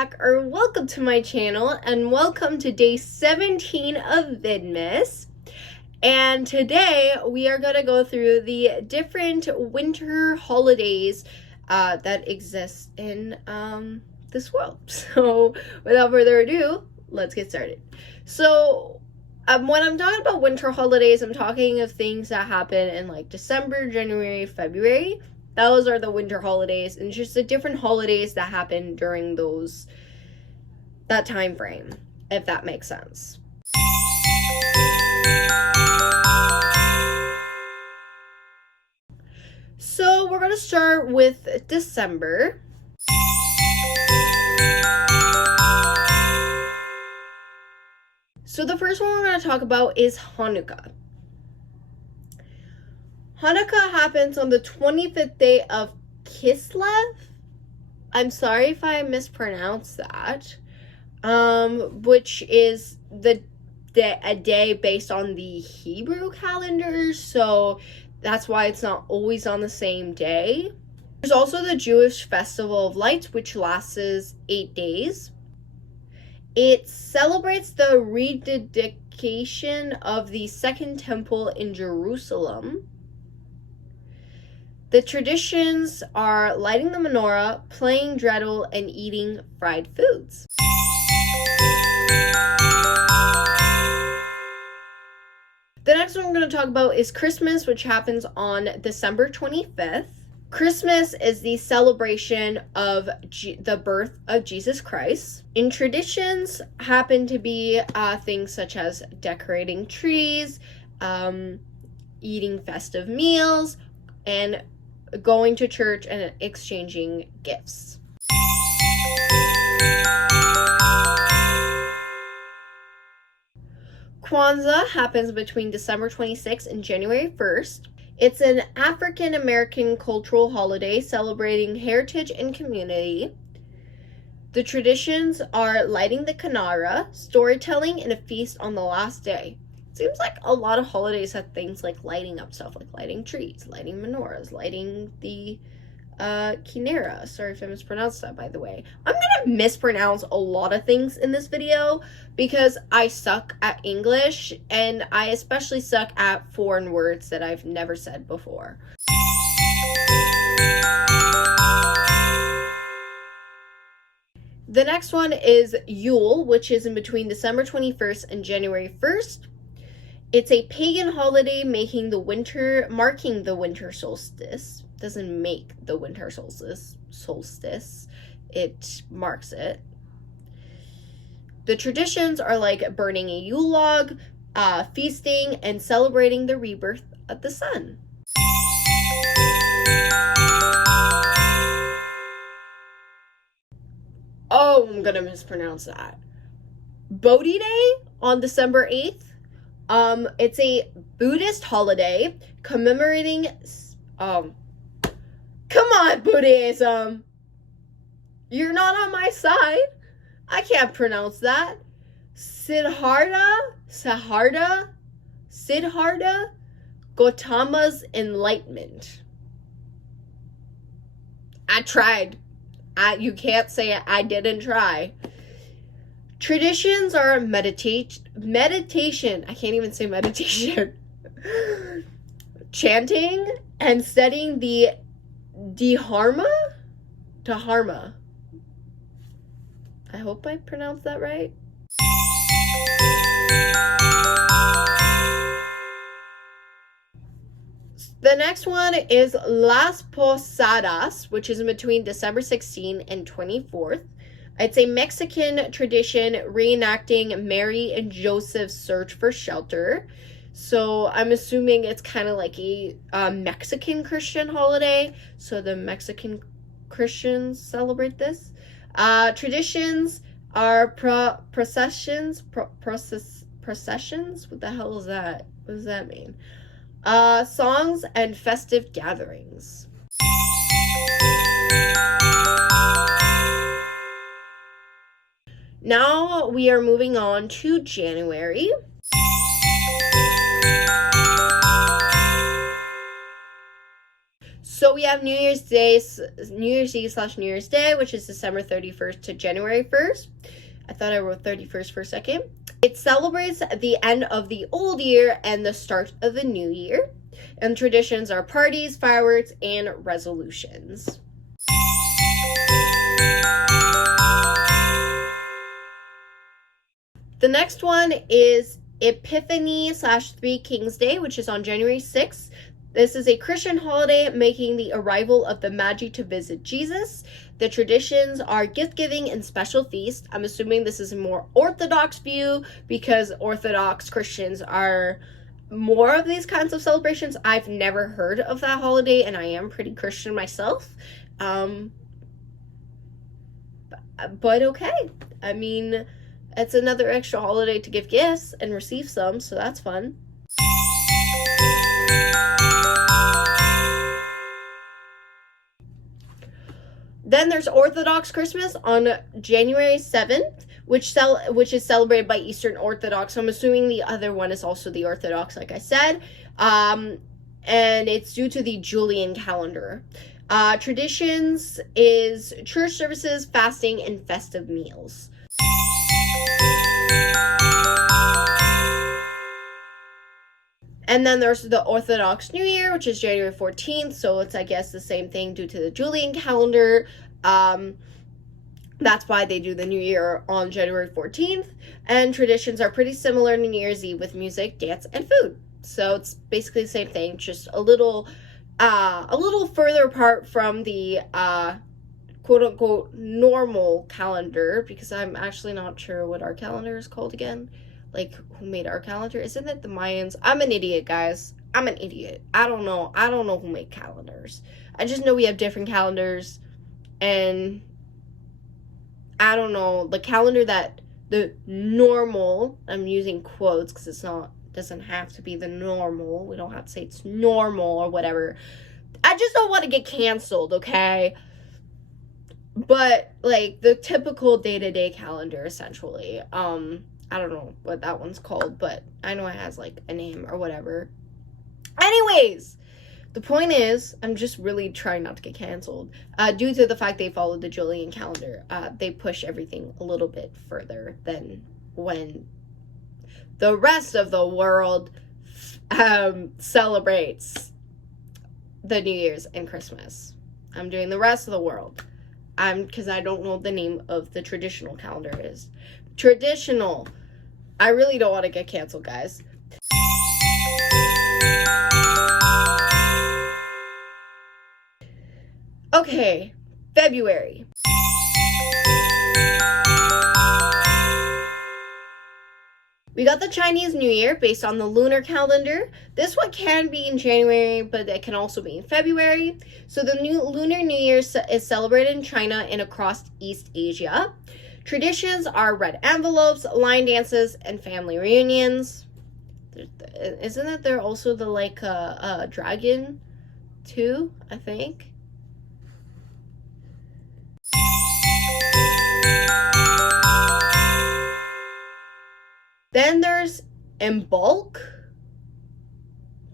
back, or welcome to my channel, and welcome to day 17 of Vidmas. And today we are going to go through the different winter holidays that exist in this world. So without further ado, let's get started. So when I'm talking about winter holidays, I'm talking of things that happen in like December, January, February. Those are the winter holidays, and just the different holidays that happen during that time frame, if that makes sense. So we're going to start with December. So the first one we're going to talk about is Hanukkah. Hanukkah happens on the 25th day of Kislev. I'm sorry if I mispronounced that. Which is a day based on the Hebrew calendar, so that's why it's not always on the same day. There's also the Jewish Festival of Lights, which lasts 8 days. It celebrates the rededication of the Second Temple in Jerusalem. The traditions are lighting the menorah, playing dreidel, and eating fried foods. The next one I'm going to talk about is Christmas, which happens on December 25th. Christmas is the celebration of the birth of Jesus Christ. In traditions happen to be things such as decorating trees, eating festive meals, and going to church and exchanging gifts. Kwanzaa happens between December 26th and January 1st. It's an African American cultural holiday celebrating heritage and community. The traditions are lighting the Kinara, storytelling, and a feast on the last day. Seems like a lot of holidays have things like lighting up stuff, like lighting trees, lighting menorahs, lighting the Kinara. Sorry if I mispronounced that, by the way. I'm gonna mispronounce a lot of things in this video because I suck at English, and I especially suck at foreign words that I've never said before. The next one is Yule, which is in between December 21st and January 1st. It's a pagan holiday marking the winter solstice. Doesn't make the winter solstice. It marks it. The traditions are like burning a Yule log, feasting, and celebrating the rebirth of the sun. Oh, I'm gonna mispronounce that. Bodhi Day on December 8th. It's a Buddhist holiday commemorating, come on, Buddhism. You're not on my side. I can't pronounce that. Siddhartha Gautama's enlightenment. I tried. You can't say I didn't try. Traditions are meditation. I can't even say meditation. Chanting and studying the Dharma. I hope I pronounced that right. The next one is Las Posadas, which is in between December 16th and 24th. It's a Mexican tradition reenacting Mary and Joseph's search for shelter. So I'm assuming it's kind of like a Mexican Christian holiday. So the Mexican Christians celebrate this. Traditions are processions. Processions? What the hell is that? What does that mean? Songs and festive gatherings. Now we are moving on to January. So we have New Year's Eve slash New Year's Day, which is December 31st to January 1st. I thought I wrote 31st for a second. It celebrates the end of the old year and the start of the new year. And traditions are parties, fireworks, and resolutions. The next one is Epiphany slash Three Kings Day, which is on January 6th. This is a Christian holiday making the arrival of the Magi to visit Jesus. The traditions are gift-giving and special feast. I'm assuming this is a more Orthodox view because Orthodox Christians are more of these kinds of celebrations. I've never heard of that holiday, and I am pretty Christian myself. But okay. I mean, it's another extra holiday to give gifts and receive some, so that's fun. Then there's Orthodox Christmas on January 7th, which is celebrated by Eastern Orthodox. So I'm assuming the other one is also the Orthodox, like I said. And it's due to the Julian calendar. Traditions is church services, fasting, and festive meals. And then there's the Orthodox New Year, which is January 14th. So it's, I guess, the same thing due to the Julian calendar. That's why they do the New Year on January 14th. And traditions are pretty similar to New Year's Eve with music, dance, and food. So it's basically the same thing, just a little further apart from the quote-unquote normal calendar, because I'm actually not sure what our calendar is called again. Like, who made our calendar? Isn't it the Mayans? I'm an idiot, guys. I'm an idiot. I don't know who made calendars. I just know we have different calendars, and I don't know, the calendar that the normal, I'm using quotes because doesn't have to be the normal. We don't have to say it's normal or whatever. I just don't want to get canceled, okay? But, like, the typical day-to-day calendar, essentially. I don't know what that one's called, but I know it has, like, a name or whatever. Anyways, the point is, I'm just really trying not to get canceled. Due to the fact they follow the Julian calendar, they push everything a little bit further than when the rest of the world celebrates the New Year's and Christmas. I'm doing the rest of the world. Because I don't know what the name of the traditional calendar is. Traditional. I really don't want to get canceled, guys. Okay, February. We got the Chinese New Year based on the lunar calendar. This one can be in January, but it can also be in February. So the Lunar New Year is celebrated in China and across East Asia. Traditions are red envelopes, line dances, and family reunions. Isn't it there also the dragon too, I think? Then there's Imbolc.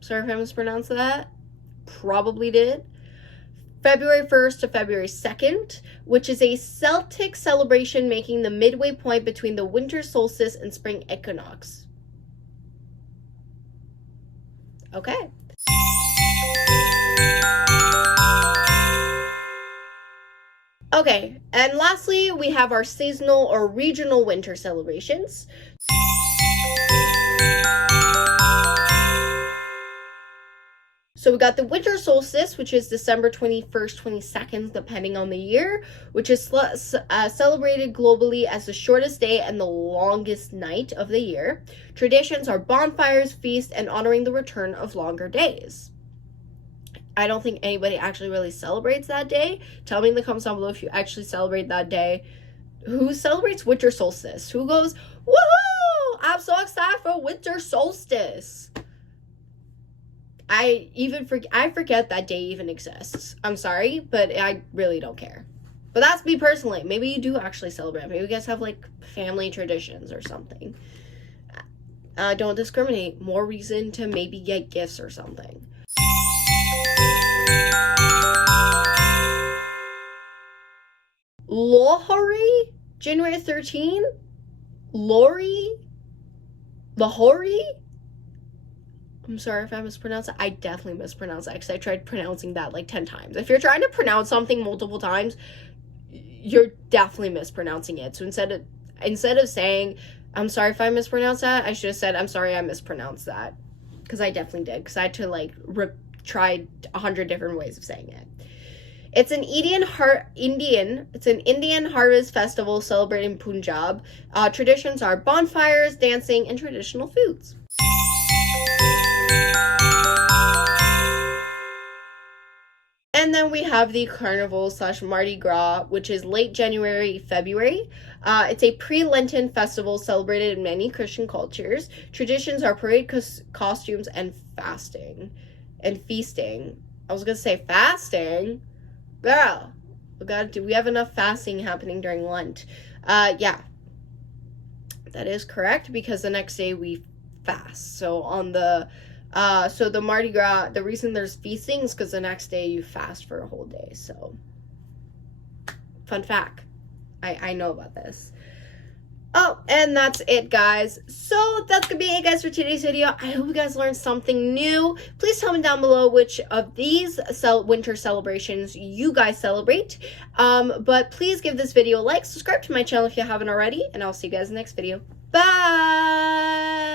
Sorry if I mispronounced that. Probably did. February 1st to February 2nd, which is a Celtic celebration making the midway point between the winter solstice and spring equinox. Okay. Okay, and lastly, we have our seasonal or regional winter celebrations. So we got the winter solstice, which is December 21st, 22nd, depending on the year, which is celebrated globally as the shortest day and the longest night of the year. Traditions are bonfires, feasts, and honoring the return of longer days. I don't think anybody actually really celebrates that day. Tell me in the comments down below if you actually celebrate that day. Who celebrates winter solstice? Who goes, woohoo! I'm so excited for winter solstice. I forget that day even exists. I'm sorry, but I really don't care. But that's me personally. Maybe you do actually celebrate. Maybe you guys have like family traditions or something. Don't discriminate. More reason to maybe get gifts or something. Lohari, January 13. Lori, Lahori. I'm sorry if I mispronounced it. I definitely mispronounced that because I tried pronouncing that like 10 times. If you're trying to pronounce something multiple times, you're definitely mispronouncing it. So instead of saying, I'm sorry if I mispronounced that, I should have said, I'm sorry I mispronounced that. Because I definitely did. Because I had to like try 100 different ways of saying it. It's an Indian harvest festival celebrating Punjab. Traditions are bonfires, dancing, and traditional foods. And then we have the Carnival / Mardi Gras, which is late January, February. It's a pre-Lenten festival celebrated in many Christian cultures. Traditions are parade costumes and fasting. And feasting. I was going to say fasting. Girl, do we have enough fasting happening during Lent? Yeah. That is correct because the next day we fast. So on the the Mardi Gras, the reason there's feasting is because the next day you fast for a whole day. So, fun fact. I know about this. Oh, and that's it, guys. So that's gonna be it, guys, for today's video. I hope you guys learned something new. Please comment down below which of these winter celebrations you guys celebrate. But please give this video a like, subscribe to my channel if you haven't already, and I'll see you guys in the next video. Bye!